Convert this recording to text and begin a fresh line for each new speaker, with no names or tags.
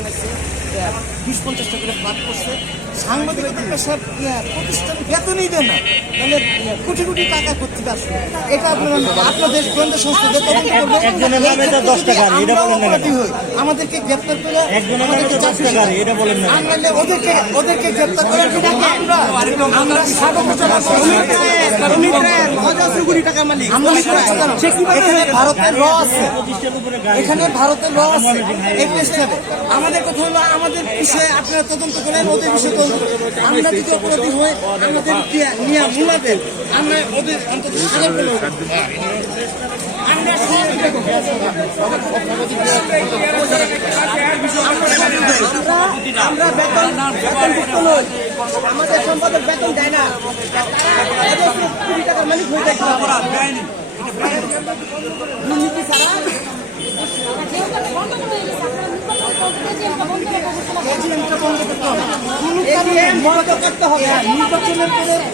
বানাইছে বিশ পঞ্চাশটা করে ফ্ল্যাট করছে সাংবাদিকতা পেশার প্রতিষ্ঠান বেতনই দেয় না তাহলে কোটি কোটি টাকা করতে আসবে এটা আপনার আপনাদের কেন্দ্র সংস্থা যে তদন্ত করবে
একজনের নামে তো দশ টাকা, এটা
আমরাও
বলেন না কেন?
অপরাধী হই। আমাদেরকে গ্রেপ্তার করে
এটা বলেন না
ওদেরকে ওদেরকে গ্রেপ্তার করে আমরা আমরা এখানে ভারতের আছে। এখানে ভারতের আছে। এই আমাদের কথা হলো আমাদের বিষয়ে আপনারা তদন্ত করেন ওদের বিষয়ে তদন্ত আমরা যদি অপরাধী হই আমাদের দিয়া- নিয়া মুলাদের আমরা ওদের অন্তত সাজা পেলে আমরা আমরা- আমরা বেতন আমাদের সম্পাদক বেতন দেয় না। মালিক হয়ে যায় দুর্নীতি ছাড়া হবে। কারণে বন্ধ করতে হবে। নির্বাচনের পরে